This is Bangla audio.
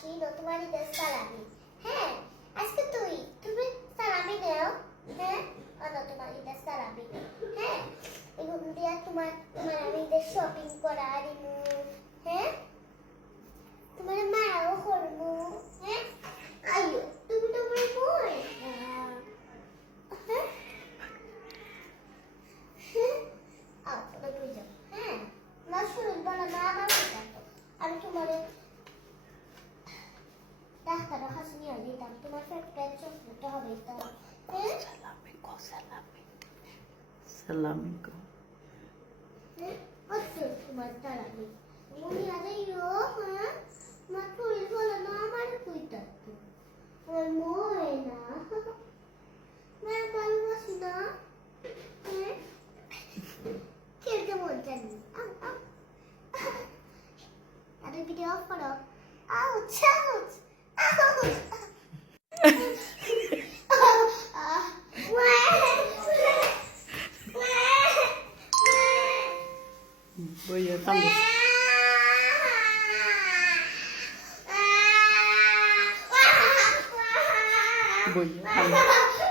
ভালোবাসি তোমার ঈদের সালামি। হ্যাঁ আজকে তুমি সালামি দাও। হ্যাঁ তোমার ঈদের সালামি। হ্যাঁ এগুলো দিয়া তোমার আমি ঈদের শপিং করা দিমু। হ্যাঁ তোমার মায়াও করবো। হ্যাঁ আইও তুমি তো আমার বোন। হ্যাঁ তোমরা বুঝো। হ্যাঁ না শরীর বলো না আমার আমি তোমার ডাক্তারের কাছে নিয়ে যেতাম তোমার ফেভারিট চকলেট হবে তো। Salami ko, salami. Salami ko. তোমার তারাবি উনি আইও। হ্যাঁ আমার শরীর বলো না আমার কইতা তো আমার মনে না মা ভালোবাসি না। হ্যাঁ খেলতে মন জানি তাদের ভিডিও অফ করো। Ouch ouch ouch Voy a también. Voy a también.